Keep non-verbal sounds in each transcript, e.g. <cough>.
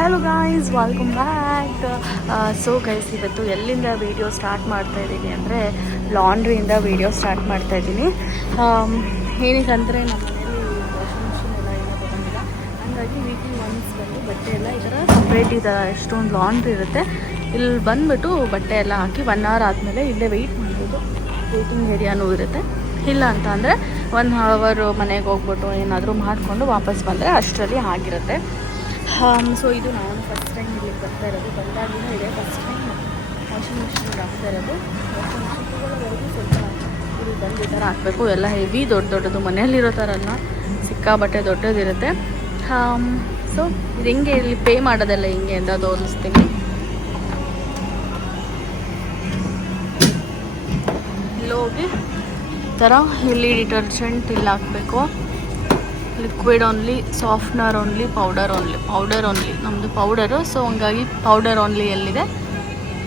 Hello guys welcome back so guys ಇವತ್ತು ಎಲ್ಲಿಂದ video start ಮಾಡ್ತಾ ಇದ್ದೀನಿ ಅಂದರೆ ಲಾಂಡ್ರಿಯಿಂದ ವಿಡಿಯೋ ಸ್ಟಾರ್ಟ್ ಮಾಡ್ತಾ ಇದ್ದೀನಿ ಆಮ್, ಏನಕ್ಕಂದರೆ ನಮ್ಮ ಮನೇಲಿ ವಾಷಿಂಗ್ ಮಿಷಿನ್ ಎಲ್ಲ ಏನೋ ತೊಗೊಂಡಿಲ್ಲ. ಹಂಗಾಗಿ ವೀಕ್ಲಿ ಒನ್ಸ್ ಬಂದು ಬಟ್ಟೆ ಎಲ್ಲ ಈ ಥರ ಸಪ್ರೇಟ್ ಇದೆ ಎಷ್ಟೊಂದು ಲಾಂಡ್ರಿ ಇರುತ್ತೆ. ಇಲ್ಲಿ ಬಂದುಬಿಟ್ಟು ಬಟ್ಟೆ ಎಲ್ಲ ಹಾಕಿ ಒನ್ ಅವರ್ ಆದಮೇಲೆ ಇಲ್ಲೇ ವೆಯ್ಟ್ ಮಾಡ್ಬೋದು. ವೇಟಿಂಗ್ ಏರಿಯಾನೂ ಇರುತ್ತೆ. ಇಲ್ಲ ಅಂತ ಅಂದರೆ ಒನ್ ಅವರು ಮನೆಗೆ ಹೋಗ್ಬಿಟ್ಟು ಏನಾದರೂ ಮಾಡಿಕೊಂಡು ವಾಪಸ್ ಬಂದರೆ ಅಷ್ಟರಲ್ಲಿ ಆಗಿರುತ್ತೆ. ಸೊ ಇದು ನಾನು ಫಸ್ಟ್ ಟೈಮ್ ಇಲ್ಲಿಗೆ ಬರ್ತಾ ಇರೋದು. ಬಂದಾಗಿನ ಇದೆ ಫಸ್ಟ್ ಟೈಮ್ ವಾಷಿಂಗ್ ಮಿಷಿನ್ ಹಾಕ್ತಾ ಇರೋದು. ವಾಷಿಂಗ್ ಮಿಷಿನ್ ತಗೊಳ್ಳೋವರೆಗೂ ಸ್ವಲ್ಪ ಇಲ್ಲಿ ಬಂದು ಈ ಥರ ಹಾಕಬೇಕು. ಎಲ್ಲ ಹೆವಿ ದೊಡ್ಡ ದೊಡ್ಡದು ಮನೆಯಲ್ಲಿರೋ ಥರ ಅಲ್ಲ. ಸಿಕ್ಕಾಬಟ್ಟೆ ದೊಡ್ಡದಿರುತ್ತೆ. ಸೊ ಇದು ಹೆಂಗೆ ಇಲ್ಲಿ ಪೇ ಮಾಡೋದಲ್ಲ ಹಿಂಗೆ ಅಂತ ತೋರಿಸ್ತೀನಿ. ಇಲ್ಲೋಗಿ ಥರ ಇಲ್ಲಿ ಡಿಟರ್ಜೆಂಟ್ ಇಲ್ಲಿ ಹಾಕಬೇಕು. Liquid only softener only powder only powder only ನಮ್ಮದು ಪೌಡರು ಸೊ ಹಂಗಾಗಿ ಪೌಡರ್ ಓನ್ಲಿ ಎಲ್ಲಿದೆ?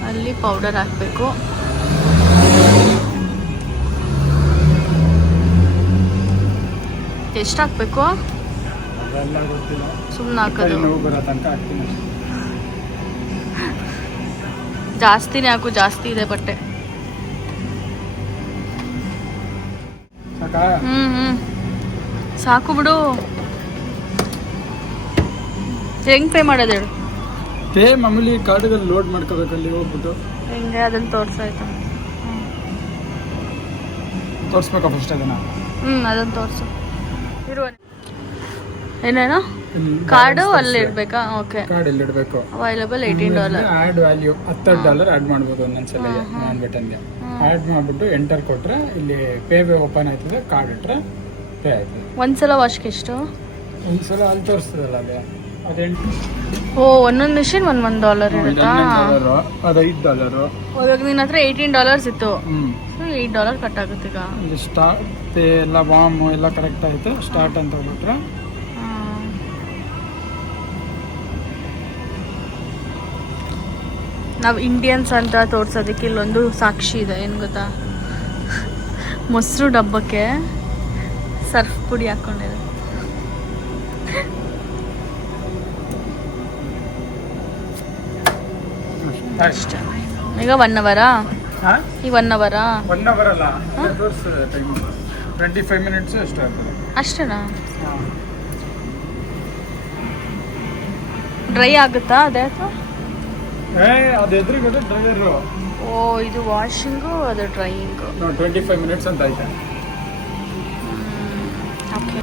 ಅಲ್ಲಿ ಪೌಡರ್ ಹಾಕಬೇಕು. ಎಷ್ಟು ಹಾಕಬೇಕು? ಸುಮ್ಮನೆ ಹಾಕೋದು. ಜಾಸ್ತಿನೇ ಹಾಕು ಜಾಸ್ತಿ ಇದೆ ಬಟ್ಟೆ. ಹ್ಞೂ ಹ್ಞೂ ಸಾಕು ಬಿಡು. ಹೆಂಗ್ ಪೇ ಮಾಡೋದು ಹೇಳು? ಪೇ ಮಾಮೂಲಿ ಕಾರ್ಡ್ಗಳಲ್ಲಿ ಲೋಡ್ ಮಾಡ್ಕೋಬೇಕು ಅಲ್ಲಿ ಹೋಗ್ಬಿಟ್ಟು. ಹೆಂಗೆ ಅದನ್ನು ತೋರಿಸಾಯ್ತು? ತೋರಿಸ್ಬೇಕಾ ಫಸ್ಟ್ ಅದನ್ನ? ಹ್ಞೂ ಅದನ್ನು ತೋರಿಸು. ಇರುವ ಏನೇನು? ಕಾರ್ಡು ಅಲ್ಲಿ ಇಡಬೇಕಾ? ಓಕೆ. ಕಾರ್ಡ್ ಇಲ್ಲಿ ಇಡಬೇಕು? Available eighteen dollar add value ಹತ್ತು ಡಾಲರ್ ಆ್ಯಡ್ ಮಾಡ್ಬೋದು ಒಂದೊಂದ್ಸಲ ನಾನ್ ಬಟನ್ಗೆ ಆ್ಯಡ್ ಮಾಡಿಬಿಟ್ಟು ಎಂಟರ್ ಕೊಟ್ರೆ ಇಲ್ಲಿ ಪೇ ಓಪನ್ ಆಯ್ತದೆ ಕಾರ್ಡ್ ಇಟ್ರೆ. ಪೇ ಸಲ ಒಂದ್ಸಲ ವಾಶ್ಗೆ ಎಷ್ಟು? ಒಂದ್ಸಲ ಅಲ್ಲಿ ತೋರಿಸ್ತದಲ್ಲ ಅದೇ ಅದೆಂಟು? ಓ ಒಂದೊಂದು ಮಿಷಿನ್ ಒಂದು ಒಂದು ಡಾಲರ್ ಇರುತ್ತಾ? ಡಾಲರು ಅದು ಐದು ಡಾಲರು ಇವಾಗ ನಿನ್ನ ಹತ್ರ ಏಯ್ಟೀನ್ ಡಾಲರ್ಸ್ ಇತ್ತು. ಹ್ಞೂ ಸೊ ಏಯ್ಟ್ ಡಾಲರ್ ಕಟ್ ಆಗುತ್ತೆ ಈಗ. ಇಲ್ಲಿ ಸ್ಟಾರ್ಟ್ ಎಲ್ಲ ವಾಮ್ ಎಲ್ಲ ಕರೆಕ್ಟ್ ಆಯ್ತು. ಸ್ಟಾರ್ಟ್ ಅಂತ ಹೋಗ್ಬಿಟ್ರೆ. ನಾವು ಇಂಡಿಯನ್ಸ್ ಅಂತ ತೋರ್ಸೋದಕ್ಕೆ ಇಲ್ಲೊಂದು ಸಾಕ್ಷಿ ಇದೆ ಏನು ಗೊತ್ತಾ? <laughs> ಮೊಸರು ಡಬ್ಬಕ್ಕೆ. ಸರ್ಫ್ ಪುಡಿ ಹಾಕೊಂಡಿದೆ. ಈಗ ಒನ್ ಅವರಾ ಈಗ ಒನ್ ಅವರಾ ಒನ್ ಅವರ್ ಅಲ್ಲ. ಟ್ವೆಂಟಿ ಫೈವ್ ಮಿನಿಟ್ಸ್ ಅಷ್ಟೇ ಆಗ್ತದೆ. ಅಷ್ಟೇನಾ? ಡ್ರೈ ಆಗುತ್ತಾ ಅದೇ ಅಥವಾ? ಅದು ಓ ಇದು ವಾಷಿಂಗು ಅದು ಡ್ರೈಯಿಂಗು ಟ್ವೆಂಟಿ ಫೈವ್ ಮಿನಿಟ್ಸ್ ಅಂತ ಆಯ್ತು? ಓಕೆ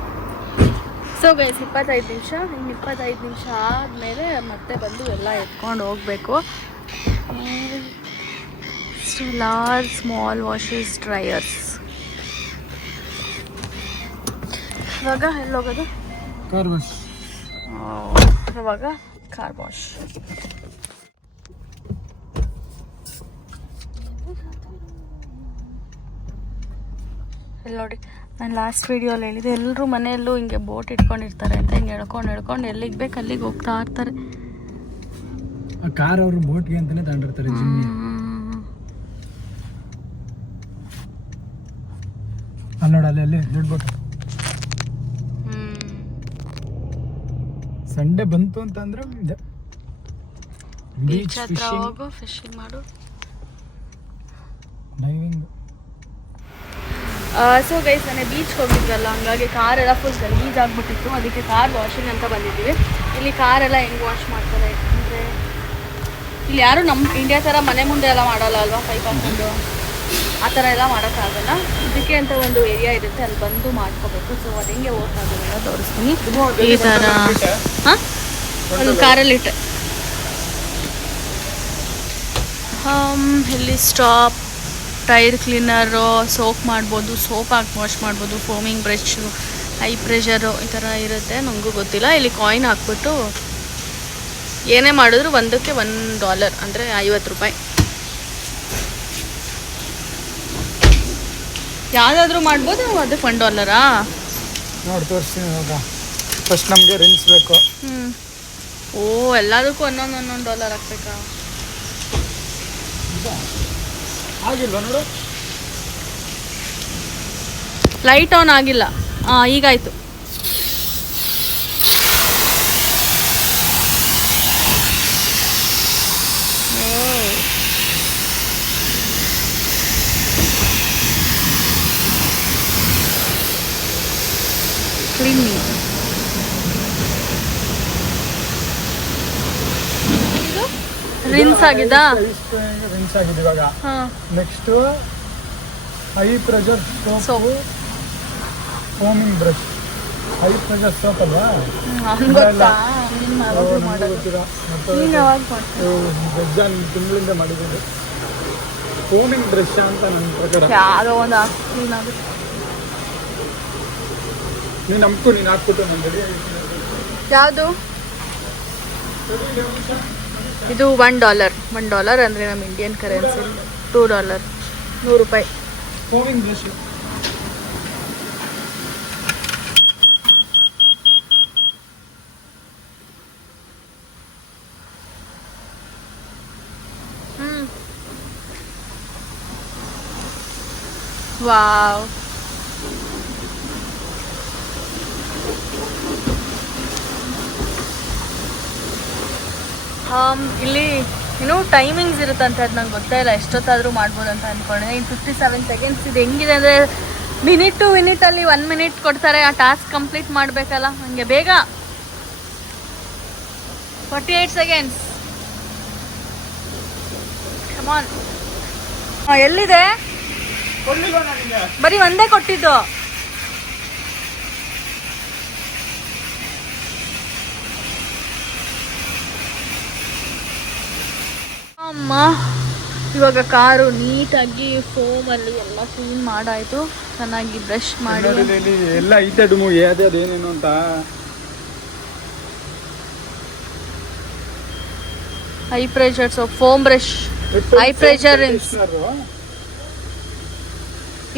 ಸೊ ಗೈಸ್ ಇಪ್ಪತ್ತೈದು ನಿಮಿಷ. ಇನ್ನು ಇಪ್ಪತ್ತೈದು ನಿಮಿಷ ಆದಮೇಲೆ ಮತ್ತೆ ಬಂದು ಎಲ್ಲ ಎತ್ಕೊಂಡು ಹೋಗಬೇಕು. ಲಾರ್ಜ್ ಸ್ಮಾಲ್ ವಾಷಸ್ ಡ್ರೈಯರ್ಸ್ ಇವಾಗ ಎಲ್ಲಿ ಹೋಗೋದು? ಕಾರ್ ವಾಶ್ ಆ, ಇವಾಗ ಕಾರ್ ವಾಶ್ ನೋಡಿ? ನಾನು ಲಾಸ್ಟ್ ವೀಡಿಯೋಲಿ ಹೇಳಿದೆ ಎಲ್ಲರೂ ಮನೆಯಲ್ಲೂ ಹಿಂಗೆ ಬೋಟ್ ಇಟ್ಕೊಂಡಿರ್ತಾರೆ ಅಂತ ಹಿಂಗೆ ಎಳ್ಕೊಂಡು ಎಳ್ಕೊಂಡು ಎಲ್ಲಿಗೆ ಬೇಕು ಅಲ್ಲಿಗೆ ಹೋಗ್ತಾ ಇರ್ತಾರೆ. ಕಾರ್ ಅವರು ಬೋಟ್ಗೆ ಅಂತಾನೆ ತಗೊಂಡಿರ್ತಾರೆ ಜಿಮ್ಮಿ ಅಲ್ಲಿ ನೋಡಿ ಅಲ್ಲಿ ಅಲ್ಲಿ ದೊಡ್ಡ ಬೋಟ್ ಸಂಡೆ ಬಂತು ಅಂತಂದ್ರೆ ಬೀಚ್ ಬೀಚ್ ಹತ್ರ ಹೋಗು ಫಿಶಿಂಗ್ ಮಾಡು. ಡೈವಿಂಗ್ ಸೊ ಗೈಸ್ ನಾನು ಬೀಚ್ಗೆ ಹೋಗಿದ್ವಲ್ಲ ಹಂಗಾಗಿ ಕಾರೆಲ್ಲ ಫುಲ್ ಗಲೀಜ್ ಆಗಿಬಿಟ್ಟಿತ್ತು. ಅದಕ್ಕೆ ಕಾರ್ ವಾಷಿಂಗ್ ಅಂತ ಬಂದಿದ್ದೀವಿ. ಇಲ್ಲಿ ಕಾರೆಲ್ಲ ಹೆಂಗೆ ವಾಶ್ ಮಾಡ್ತಾರೆ ಅಂದರೆ ಇಲ್ಲಿ ಯಾರು ನಮ್ಮ ಇಂಡಿಯಾ ಥರ ಮನೆ ಮುಂದೆ ಎಲ್ಲ ಮಾಡಲ್ಲ ಅಲ್ವಾ ಪೈಪ್ ಹಾಕೊಂಡು? ಆ ಥರ ಎಲ್ಲ ಮಾಡೋಕ್ಕಾಗಲ್ಲ. ಇದಕ್ಕೆ ಅಂತ ಒಂದು ಏರಿಯಾ ಇರುತ್ತೆ ಅಲ್ಲಿ ಬಂದು ಮಾಡ್ಕೋಬೇಕು. ಸೊ ಅದು ಹೆಂಗೆ ವರ್ಕ್ ಆಗೋದಿಲ್ಲ ತೋರಿಸ್ತೀನಿ. ಈ ಥರ ಹಾಂ? ಒಂದು ಕಾರಲ್ಲಿ ಇಟ್ಟೆ. ಇಲ್ಲಿ ಸ್ಟಾಪ್ ಟೈರ್ ಕ್ಲೀನರು ಸೋಪ್ ಮಾಡ್ಬೋದು ಸೋಪ್ ಹಾಕಿ ವಾಶ್ ಮಾಡ್ಬೋದು ಫೋಮಿಂಗ್ ಬ್ರಷು ಹೈ ಪ್ರೆಷರು ಈ ಥರ ಇರುತ್ತೆ. ನನಗೂ ಗೊತ್ತಿಲ್ಲ. ಇಲ್ಲಿ ಕಾಯಿನ್ ಹಾಕ್ಬಿಟ್ಟು ಏನೇ ಮಾಡಿದ್ರು ಒಂದಕ್ಕೆ ಒನ್ ಡಾಲರ್ ಅಂದರೆ ಐವತ್ತು ರೂಪಾಯಿ. ಯಾವುದಾದ್ರೂ ಮಾಡ್ಬೋದು ಅದಕ್ಕೆ ಒನ್ ಡಾಲರಾ? ನೋಡಿ ತೋರಿಸ್ತೀನಿ ಇವಾಗ. ಫಸ್ಟ್ ನಮಗೆ ರಿನ್ಸ್ ಬೇಕು. ಹ್ಞೂ ಓ ಎಲ್ಲದಕ್ಕೂ ಒಂದೊಂದು ಒಂದೊಂದು ಡಾಲರ್ ಹಾಕ್ಬೇಕಾ? ಲೈಟ್ ಆನ್ ಆಗಿಲ್ಲ. ಹಾ ಈಗಾಯ್ತು. ರಿನ್ಸ್ ಆಗಿದಾ? ರಿನ್ಸ್ ಆಗಿದೆ ಇವಾಗ. Next high pressure. Soap foaming brush high pressure soap ಅಲ್ವಾ? ಬೆಜ್ಜಾನ್ ತಿಂಗಳಿಂದ ಮಾಡಿದ್ದೀನಿ. ಫೋಮಿಂಗ್ ಬ್ರಷ್ ಅಂತ ನನ್ನ ಪ್ರಕಾರ. ನೀನ್ ಒಂದು ನೀನ್. ಆಗುತ್ತೆ ನೀನು ಹಾಕ್ಬಿಟ್ಟು ನನ್ನ ಯಾವುದು? ಇದು ಒನ್ ಡಾಲರ್ ಒನ್ ಡಾಲರ್ ಅಂದರೆ ನಮ್ಮ ಇಂಡಿಯನ್ ಕರೆನ್ಸಿ ಟೂ ಡಾಲರ್ ನೂರು ರೂಪಾಯಿ. ಫೋಮಿಂಗ್ ಬ್ರಷ್ ಹ್ಞೂ ವಾವ್ ಇಲ್ಲಿ ಏನು ಟೈಮಿಂಗ್ಸ್ ಇರುತ್ತಂತೆ ಅದು ನಂಗೆ ಗೊತ್ತೇ ಇಲ್ಲ. ಎಷ್ಟೊತ್ತಾದರೂ ಮಾಡ್ಬೋದು ಅಂತ ಅಂದ್ಕೊಂಡೆ ಇನ್ನು ಫಿಫ್ಟಿ ಸೆವೆನ್ ಸೆಕೆಂಡ್ಸ್ ಇದು ಹೆಂಗಿದೆ ಅಂದರೆ ಮಿನಿಟ್ ಟು ಮಿನಿಟಲ್ಲಿ ಒನ್ ಮಿನಿಟ್ ಕೊಡ್ತಾರೆ. ಆ ಟಾಸ್ಕ್ ಕಂಪ್ಲೀಟ್ ಮಾಡಬೇಕಲ್ಲ ಹಂಗೆ ಬೇಗ. ಫಾರ್ಟಿ ಏಯ್ಟ್ ಸೆಕೆಂಡ್ಸ್ ಕಮಾನ್ ಎಲ್ಲಿದೆ? ಬರೀ ಒಂದೇ ಕೊಟ್ಟಿದ್ದು. ಅಮ್ಮ ಇವಾಗ ಕಾರು ನೀಟಾಗಿ ಫೋಮಲ್ಲಿ ಎಲ್ಲ ಕ್ಲೀನ್ ಮಾಡಾಯ್ತು. ಚೆನ್ನಾಗಿ ಬ್ರಷ್ ಮಾಡಿ. ಎಲ್ಲ ಐತೆ ಡುಮು ಯಾವ್ದು ಏನೇನು ಅಂತ. High pressure so foam brush high pressure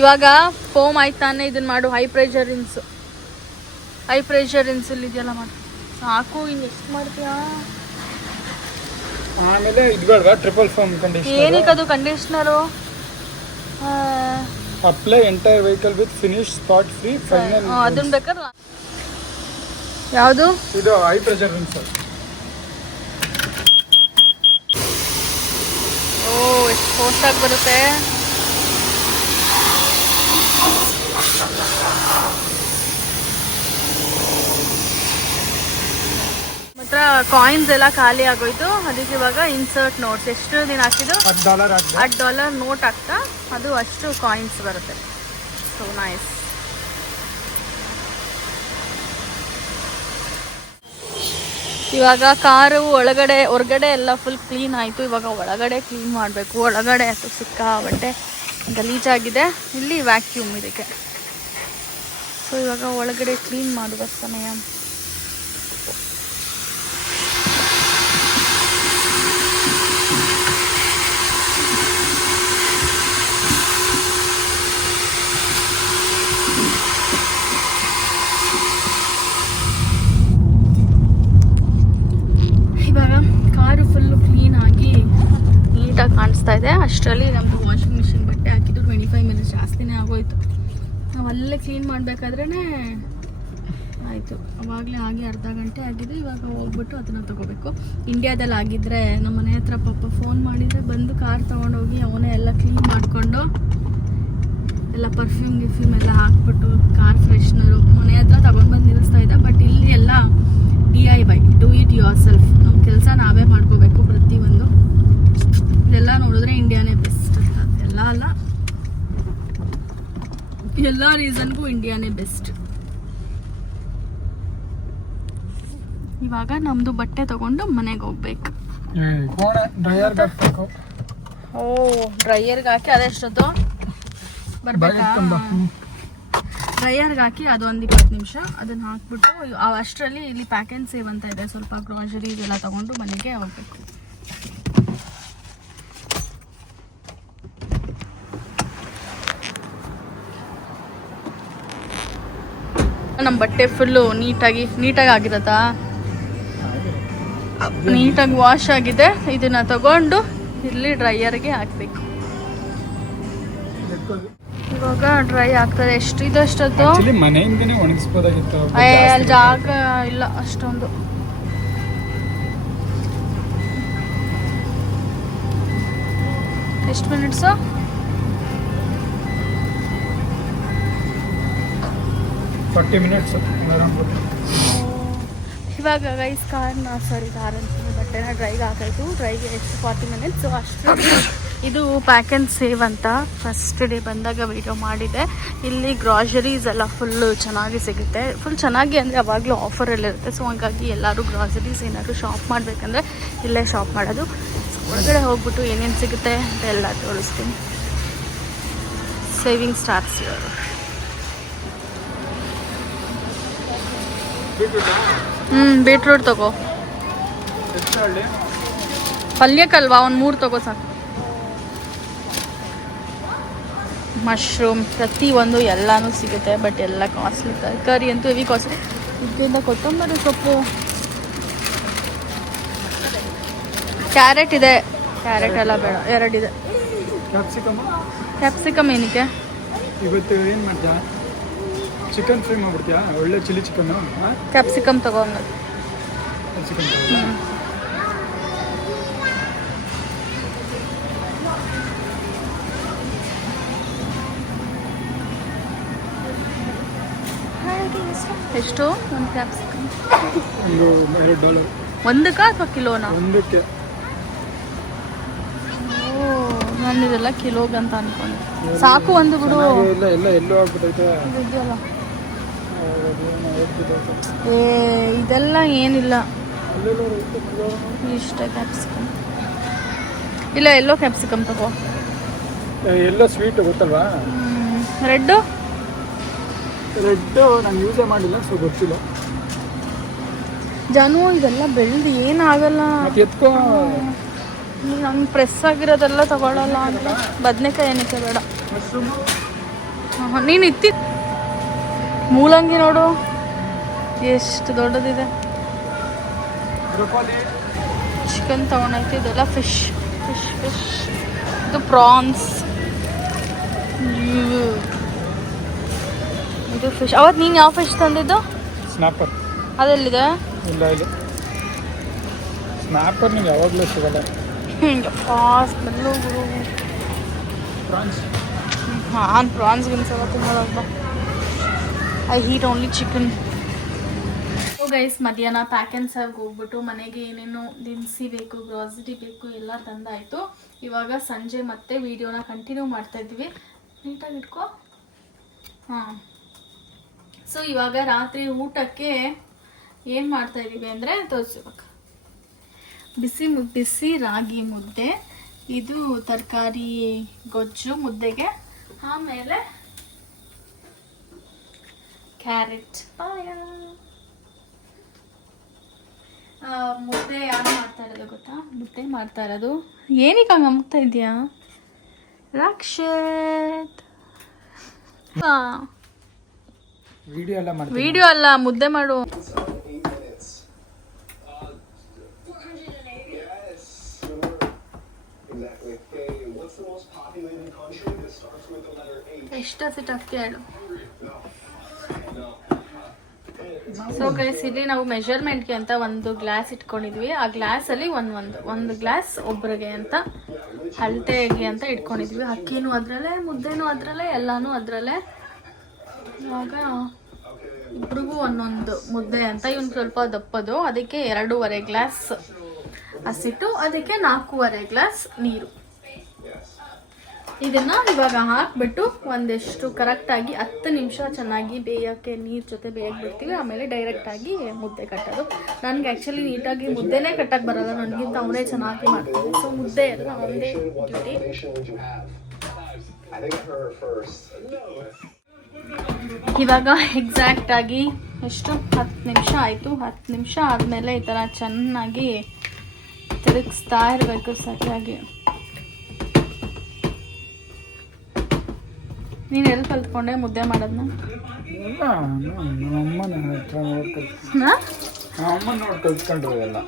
ಇವಾಗ ಫೋಮ್ ಆಯ್ತಾನೆ ಇದನ್ನ ಮಾಡು ಹೈ ಪ್ರೆಷರ್ ಇನ್ಸ್ ಹೈ ಪ್ರೆಷರ್ ಇನ್ಸಲ್ಲಿ ಇದೆಯಲ್ಲ ಮಾಡು. ಸಾಕು ಇನ್ನು ಎಷ್ಟು ಮಾಡ್ತೀಯಾ? ಆಮೇಲೆ ಇದು ಬೇಡವಾ ಟ್ರಿಪಲ್ ಫೋಮ್ ಕಂಡೀಷನರ್ ಏನಕ್ಕೆ ಅದು conditioner apply entire vehicle with finish spot free final ಅದನ್ನ ಬೇಕಾದ್ರೆ ಯಾವುದು? ಇದು ಹೈ ಪ್ರೆಷರ್ ರಿನ್ಸ್ ಓ ಎಷ್ಟು ಆಗಿ ಬರುತ್ತೆ. ಮಾತ್ರ ಕಾಯಿನ್ಸ್ ಎಲ್ಲ ಖಾಲಿ ಆಗೋಯ್ತು. ಅದಕ್ಕೆ ಇವಾಗ ಇನ್ಸರ್ಟ್ ನೋಟ್ಸ್ ಎಷ್ಟು ದಿನ ಹಾಕಿದ್ರು ಹತ್ತು ಡಾಲರ್ ಹಾಕಿ ಹತ್ತು ಡಾಲರ್ ನೋಟ್ ಹಾಕ್ತಾ ಅದು ಅಷ್ಟು ಕಾಯಿನ್ಸ್ ಬರುತ್ತೆ. ಸೊ ನೈಸ್ ಇವಾಗ ಕಾರು ಒಳಗಡೆ ಹೊರಗಡೆ ಎಲ್ಲ ಫುಲ್ ಕ್ಲೀನ್ ಆಯಿತು. ಇವಾಗ ಒಳಗಡೆ ಕ್ಲೀನ್ ಮಾಡಬೇಕು. ಒಳಗಡೆ ಅದು ಸಿಕ್ಕಾಬಟ್ಟೆ ಗಲೀಜಾಗಿದೆ ಇಲ್ಲಿ ವ್ಯಾಕ್ಯೂಮ್ ಇದಕ್ಕೆ. ಸೊ ಇವಾಗ ಒಳಗಡೆ ಕ್ಲೀನ್ ಮಾಡುವ ಸಮಯ ಇವಾಗ ಕಾರು ಫುಲ್ಲು ಕ್ಲೀನ್ ಆಗಿ ಇದೆ. ಅಷ್ಟರಲ್ಲಿ ನಮ್ಮದು ವಾಷಿಂಗ್ ಮಿಷಿನ್ ಬಟ್ಟೆ ಹಾಕಿದ್ದು ಟ್ವೆಂಟಿ ಫೈವ್ ಮಿನಿಟ್ಸ್ ಜಾಸ್ತಿನೇ ಆಗೋಯ್ತು. ನಾವು ಅಲ್ಲೇ ಕ್ಲೀನ್ ಮಾಡಬೇಕಾದ್ರೇ ಆಯಿತು. ಅವಾಗಲೇ ಆಗಿ ಅರ್ಧ ಗಂಟೆ ಆಗಿದೆ. ಇವಾಗ ಹೋಗ್ಬಿಟ್ಟು ಅದನ್ನು ತಗೋಬೇಕು. ಇಂಡಿಯಾದಲ್ಲಿ ಆಗಿದ್ದರೆ ನಮ್ಮ ಮನೆ ಹತ್ರ ಪಾಪ ಫೋನ್ ಮಾಡಿದರೆ ಬಂದು ಕಾರ್ ತೊಗೊಂಡೋಗಿ ಅವನೇ ಎಲ್ಲ ಕ್ಲೀನ್ ಮಾಡಿಕೊಂಡು ಎಲ್ಲ ಪರ್ಫ್ಯೂಮ್ ಗಿಫ್ಯೂಮ್ ಎಲ್ಲ ಹಾಕ್ಬಿಟ್ಟು ಕಾರ್ ಫ್ರೆಶ್ನರು ಮನೆ ಹತ್ರ ತಗೊಂಡು ಬಂದು ನಿಲ್ಲಿಸ್ತಾ ಇದ್ದ. ಬಟ್ ಇಲ್ಲಿ ಎಲ್ಲ D I Y do it your ಸೆಲ್ಫ್ ನಮ್ಮ ಕೆಲಸ ನಾವೇ ಮಾಡ್ಕೋಬೇಕು ಪ್ರತಿಯೊಂದು ಇದೆಲ್ಲ ನೋಡಿದ್ರೆ ಇಂಡಿಯಾನೇ ಬೆಸ್ಟ್ ಅಂತ ಎಲ್ಲ ಅಲ್ಲ ಎಲ್ಲ ರೀಸನ್ಗೂ ಇಂಡಿಯಾನೇ ಬೆಸ್ಟ್ ಇವಾಗ ನಮ್ದು ಬಟ್ಟೆ ತಗೊಂಡು ಮನೆಗೆ ಹೋಗ್ಬೇಕು. ಓ ಡ್ರೈಯರ್ಗೆ ಹಾಕಿ ಅದೆಷ್ಟೊತ್ತು? ಬರ್ಬೇಕಾ? ಡ್ರೈಯರ್ಗೆ ಹಾಕಿ ಅದೊಂದು ಇಪ್ಪತ್ತು ನಿಮಿಷ. ಅದನ್ನ ಹಾಕ್ಬಿಟ್ಟು ಅಷ್ಟರಲ್ಲಿ ಇಲ್ಲಿ ಪ್ಯಾಕ್ ಆ್ಯಂಡ್ ಸೇವ್ ಅಂತ ಇದೆ. ಸ್ವಲ್ಪ ಗ್ರಾಸರೀಸ್ ಎಲ್ಲ ತಗೊಂಡು ಮನೆಗೆ ಹೋಗ್ಬೇಕು. ನಮ್ಮ ಬಟ್ಟೆ ಫುಲ್ಲು ನೀಟಾಗಿ ನೀಟಾಗಿ ಆಗಿರತ್ತಾ? ನೀಟಾಗಿ ವಾಶ್ ಆಗಿದೆ. ಇದನ್ನ ತಗೊಂಡು ಇಲ್ಲಿ ಡ್ರೈಯರ್ಗೆ ಹಾಕ್ಬೇಕು. ಇವಾಗ ಡ್ರೈ ಆಗ್ತದೆ. ಎಷ್ಟು ಇದು ಅಷ್ಟೊತ್ತು? ಅಲ್ಲಿ ಜಾಗ ಇಲ್ಲ ಅಷ್ಟೊಂದು. ಎಷ್ಟು ಮಿನಿಟ್ಸು ಫಾರ್ಟಿ ಮಿನಿಟ್ಸ್ ಇವಾಗ ಗೈಸ್ ಕಾರ್ನ ಸಾರಿ ಕಾರ್ ಅಂತ ಬಟ್ಟೆನ ಡ್ರೈಗೆ ಹಾಕಾಯ್ತು ಡ್ರೈಗೆ ಎಷ್ಟು ಫಾರ್ಟಿ ಮಿನಿಟ್ಸ್ ಸೊ ಅಷ್ಟು <laughs> ಇದು ಪ್ಯಾಕ್ ಆ್ಯಂಡ್ ಸೇವ್ ಅಂತ ಫಸ್ಟ್ ಡೇ ಬಂದಾಗ ವೀಡಿಯೋ ಮಾಡಿದೆ. ಇಲ್ಲಿ ಗ್ರಾಸರೀಸ್ ಎಲ್ಲ ಫುಲ್ಲು ಚೆನ್ನಾಗಿ ಸಿಗುತ್ತೆ. ಫುಲ್ ಚೆನ್ನಾಗಿ ಅಂದರೆ ಯಾವಾಗಲೂ ಆಫರಲ್ಲಿರುತ್ತೆ ಸೊ ಹಾಗಾಗಿ ಎಲ್ಲರೂ ಗ್ರಾಸರೀಸ್ ಏನಾದರೂ ಶಾಪ್ ಮಾಡಬೇಕಂದ್ರೆ ಇಲ್ಲೇ ಶಾಪ್ ಮಾಡೋದು. ಸೊ ಒಳಗಡೆ ಹೋಗ್ಬಿಟ್ಟು ಏನೇನು ಸಿಗುತ್ತೆ ಅಂತ ಎಲ್ಲ ತೋರಿಸ್ತೀನಿ. ಸೇವಿಂಗ್ ಸ್ಟಾರ್ಟ್ಸ್ ಇವರು ಹ್ಞೂ ಬೀಟ್ರೂಟ್ ತಗೋ. ಪಲ್ಯಕ್ಕಲ್ವಾ? ಒಂದು ಮೂರು ತಗೋ ಸಾಕು. ಮಶ್ರೂಮ್ ಪ್ರತಿಯೊಂದು ಎಲ್ಲನೂ ಸಿಗುತ್ತೆ ಬಟ್ ಎಲ್ಲ ಕಾಸ್ಟ್ಲಿ ತರಕಾರಿ ಅಂತೂ ಹೆವಿ ಕಾಸ್ಟ್ಲಿ ಇದರಿಂದ ಕೊತ್ತಂಬರಿ ಸೊಪ್ಪು. ಕ್ಯಾರೆಟ್ ಇದೆ. ಕ್ಯಾರೆಟ್ ಎಲ್ಲ ಬೇಡ. ಎರಡಿದೆ. ಕ್ಯಾಪ್ಸಿಕಮ್ ಏನಕ್ಕೆ? ಇವತ್ತು ಏನು ಮಾಡ್ತೀಯಾ ಚಿಕನ್ ಫ್ರೈ ಮಾಡ್ಬಿಡ್ತೀಯಾ? ಒಳ್ಳೆ ಚಿಲ್ಲಿ ಚಿಕನ್ ಕ್ಯಾಪ್ಸಿಕಮ್ ತಗೊಂಡು. ಚಿಕನ್ ಎಷ್ಟು? ಒಂದು ಕ್ಯಾಪ್ಸಿಕಮ್ ಒಂದು ಎರಡು ಡಾಲರ್ ಒಂದಕ್ಕಾ ಅಥವಾ ಕಿಲೋನಾ? ಒಂದಕ್ಕೆ. ಓ ನಾನು ಇದೆಲ್ಲ ಕಿಲೋಗಂತ ಅನ್ಕೊಂಡೆ. ಸಾಕು ಒಂದು ಬಿಡು. ಇಲ್ಲ ಎಲ್ಲ ಎಲ್ಲೋ ಆಗ್ಬಿಟ್ಟೈತೆ ಇದೆಯಲ್ಲ. ಏ ಇದೆಲ್ಲ ಏನಿಲ್ಲ. ಇಷ್ಟ ಕ್ಯಾಪ್ಸಿಕಮ್ ಇಲ್ಲ ಎಲ್ಲೋ ಕ್ಯಾಪ್ಸಿಕಮ್ ತಗೋ. ಎಲ್ಲೋ ಸ್ವೀಟ್ ಗೊತ್ತಲ್ವಾ? ರೆಡ್ಡು? ರೆಡ್ ನಾನು ಯೂಸೇ ಮಾಡಿಲ್ಲ ಸೊ ಗೊತ್ತಿಲ್ಲ. ಜನು ಇದೆಲ್ಲ ಬೆಳೆದು ಏನಾಗಲ್ಲ. ಎತ್ಕೋ. ನಂಗೆ ಪ್ರೆಸ್ ಆಗಿರೋದೆಲ್ಲ ತಗೊಳ್ಳಲ್ಲ ಅಂತ. ಬದನೆಕಾಯಿ ಏನಕ್ಕೆ ಬೇಡ. ನೀನು ಇತ್ತಿ ಮೂಲಂಗಿ ನೋಡು. ಎಷ್ಟು ದೊಡ್ಡದಿದೆ. ಚಿಕನ್ ತೊಗೊಂಡೈತೆ ಇದೆಲ್ಲ ಫಿಶ್ ಫಿಶ್ ಫಿಶ್ ಇದು ಪ್ರಾನ್ಸ್ ಇದು ಫಿಶ್ ಅವತ್ತು ನೀನು ಯಾವ ಫಿಶ್ ತಂದಿದ್ದು? ಸ್ನಾಪರ್ ಅದೆಲ್ಲಿದೆ? ಇಲ್ಲ ಇಲ್ಲ. ಸ್ನಾಪರ್ ನಿಮ್ಗೆ ಯಾವಾಗಲೂ ಸಿಗಲ್ಲ. ಸ್ಮೆಲ್ಲು ಪ್ರಾನ್ಸ್ ಹಾಂ ಪ್ರಾನ್ಸ್ಗಿನ ಸಲ ತಿನ್ನೋದಪ್ಪ I eat only chicken guys ಮಧ್ಯಾಹ್ನ ಪ್ಯಾಕ್ ಆ್ಯಂಡ್ ಸರ್ಗೆ ಹೋಗ್ಬಿಟ್ಟು ಮನೆಗೆ ಏನೇನು ದಿನಸಿ ಬೇಕು ಗ್ರಾಸರಿ ಬೇಕು, ಎಲ್ಲ ತಂದಾಯಿತು. ಇವಾಗ ಸಂಜೆ ಮತ್ತೆ ವಿಡಿಯೋನ ಕಂಟಿನ್ಯೂ ಮಾಡ್ತಾ ಇದ್ವಿ ನೀಟಾಗಿ ಇಟ್ಕೋ. ಹಾಂ. ಸೊ ಇವಾಗ ರಾತ್ರಿ ಊಟಕ್ಕೆ ಏನು ಮಾಡ್ತಾ ಇದ್ದೀವಿ ಅಂದರೆ ತೋರಿಸ್ಬೇಕು ಬಿಸಿ ಬಿಸಿ ರಾಗಿ ಮುದ್ದೆ, ಇದು ತರಕಾರಿ ಗೊಜ್ಜು ಮುದ್ದೆಗೆ, ಆಮೇಲೆ ಕ್ಯಾರೆಟ್ ಪಾಯ ಮುದ್ದೆ ಯಾರು ಮಾಡ್ತಾ ಇರೋದು ಗೊತ್ತಾ? ಮುದ್ದೆ ಮಾಡ್ತಾ ಇರೋದು. ಏನಕ್ಕೆ ಹಂಗೆ ಅಮ್ತಾ ಇದೆಯಾ? ರಕ್ಷತ್. ವಿಡಿಯೋ ಅಲ್ಲ ಮುದ್ದೆ ಮಾಡು. Exactly. Hey, what's the most populated country that starts with the letter H? ಎಷ್ಟು ಹಸಿಟ್ಟು ಹಾಕ್ತೀಯ ಹೇಳು. ಸೊ ಗೈಸ್ ಇಲ್ಲಿ ನಾವು ಮೆಷರ್ಮೆಂಟ್ಗೆ ಅಂತ ಒಂದು ಗ್ಲಾಸ್ ಇಟ್ಕೊಂಡಿದ್ವಿ. ಆ ಗ್ಲಾಸಲ್ಲಿ ಒಂದು ಒಂದು ಒಂದು ಗ್ಲಾಸ್ ಒಬ್ರಿಗೆ ಅಂತ ಅಳತೆಗೆ ಅಂತ ಇಟ್ಕೊಂಡಿದ್ವಿ. ಅಕ್ಕಿನೂ ಅದರಲ್ಲೇ, ಮುದ್ದೆನೂ ಅದರಲ್ಲೇ, ಎಲ್ಲನೂ ಅದರಲ್ಲೇ. ಇವಾಗ ಇಬ್ರಿಗೂ ಒಂದೊಂದು ಮುದ್ದೆ ಅಂತ, ಇವನು ಸ್ವಲ್ಪ ದಪ್ಪದು. ಅದಕ್ಕೆ ಎರಡೂವರೆ ಗ್ಲಾಸ್ ಹಸಿಟ್ಟು, ಅದಕ್ಕೆ ನಾಲ್ಕೂವರೆ ಗ್ಲಾಸ್ ನೀರು. ಇದನ್ನ ಇವಾಗ ಹಾಕ್ಬಿಟ್ಟು ಒಂದೆಷ್ಟು ಕರೆಕ್ಟಾಗಿ ಹತ್ತು ನಿಮಿಷ ಚೆನ್ನಾಗಿ ಬೇಯಕ್ಕೆ ನೀರು ಜೊತೆ ಬೇಯಕ್ಕೆ ಬಿಡ್ತೀವಿ. ಆಮೇಲೆ ಡೈರೆಕ್ಟಾಗಿ ಮುದ್ದೆ ಕಟ್ಟೋದು. ನನಗೆ ಆ್ಯಕ್ಚುಲಿ ನೀಟಾಗಿ ಮುದ್ದೆನೇ ಕಟ್ಟಕ್ಕೆ ಬರಲ್ಲ. ನನಗಿಂತ ಅವನೇ ಚೆನ್ನಾಗಿ ಮಾಡ್ತೀವಿ ಸೊ ಮುದ್ದೆ ಎಲ್ಲ ಒಂದೇ ಡ್ಯೂಟಿ. ಇವಾಗ ಎಕ್ಸಾಕ್ಟ್ ಆಗಿ ಎಷ್ಟು? ಹತ್ತು ನಿಮಿಷ ಆಯಿತು. ಹತ್ತು ನಿಮಿಷ ಆದಮೇಲೆ ಈ ಥರ ಚೆನ್ನಾಗಿ ತಿರುಗಿಸ್ತಾ ಇರಬೇಕು ಸರಿಯಾಗಿ. ನೀನು ಎಲ್ಲಿ ಕಲ್ತ್ಕೊಂಡೆ ಮುದ್ದೆ ಮಾಡೋದನ್ನ ಇಲ್ಲ ನಮ್ಮ ಅಮ್ಮನ ಹತ್ರ ನೋಡಿ ಹಾಂ? ನಮ್ಮ ಅಮ್ಮ ನೋಡಿ ಕಲ್ತ್ಕೊಂಡ್ರು ಎಲ್ಲ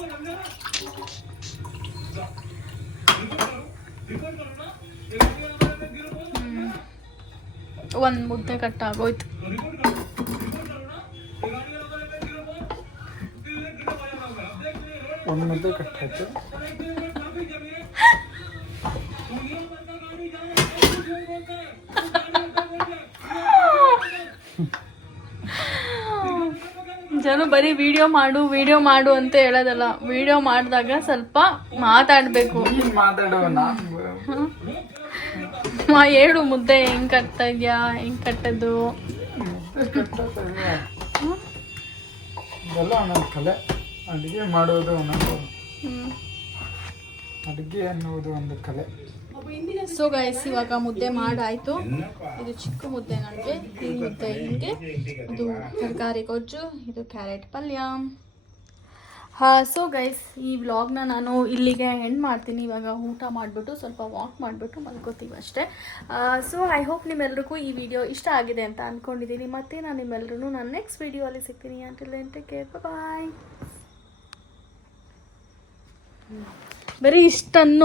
ಒಂದು ಮುದ್ದೆ ಕಟ್ಟಾಗೋಯ್ತು ಒಂದು ಮುದ್ದೆ ಕಟ್ಟಾಯ್ತು <laughs> ಜನ ಬರೀ ವಿಡಿಯೋ ಮಾಡು ವಿಡಿಯೋ ಮಾಡು ಅಂತ ಹೇಳೋದಲ್ಲ. ವಿಡಿಯೋ ಮಾಡಿದಾಗ ಸ್ವಲ್ಪ ಮಾತಾಡಬೇಕು. ಹೇಳು ಮುದ್ದೆ ಹೆಂಗ್ ಕಟ್ತಾ ಇದ್ಯಾ? ಹೆಂಗ್ ಕಟ್ಟೋದು? ಅಡುಗೆ ಮಾಡೋದು ಹ್ಮ್. ಅಡುಗೆ ಅನ್ನೋದು ಒಂದು ಕಲೆ. ಸೊ ಗೈಸ್ ಇವಾಗ ಮುದ್ದೆ ಮಾಡಾಯ್ತು. ಇದು ಚಿಕ್ಕ ಮುದ್ದೆ ನನಗೆ ಈ ಮುದ್ದೆ ಹಿಂಗೆ. ಇದು ತರಕಾರಿ ಗೊಜ್ಜು, ಇದು ಕ್ಯಾರೆಟ್ ಪಲ್ಯ. ಹಾ ಸೊ ಗೈಸ್ ಈ ವ್ಲಾಗ್ನ ನಾನು ಇಲ್ಲಿಗೆ ಎಂಡ್ ಮಾಡ್ತೀನಿ. ಇವಾಗ ಊಟ ಮಾಡಿಬಿಟ್ಟು, ಸ್ವಲ್ಪ ವಾಕ್ ಮಾಡಿಬಿಟ್ಟು ಮಲ್ಕೋತೀವಿ ಅಷ್ಟೇ. ಸೊ ಐ ಹೋಪ್ ನಿಮ್ಮೆಲ್ರಿಗೂ ಈ ವಿಡಿಯೋ ಇಷ್ಟ ಆಗಿದೆ ಅಂತ ಅಂದ್ಕೊಂಡಿದ್ದೀನಿ ಮತ್ತೆ ನಾನು ನಿಮ್ಮೆಲ್ಲರೂ ನಾನು ನೆಕ್ಸ್ಟ್ ವಿಡಿಯೋ ಅಲ್ಲಿ ಸಿಗ್ತೀನಿ. ಅಂಟಿಲ್ ಟೇಕ್ ಕೇರ್ ಬಾಯ್ ಬರೀ ಇಷ್ಟನ್ನು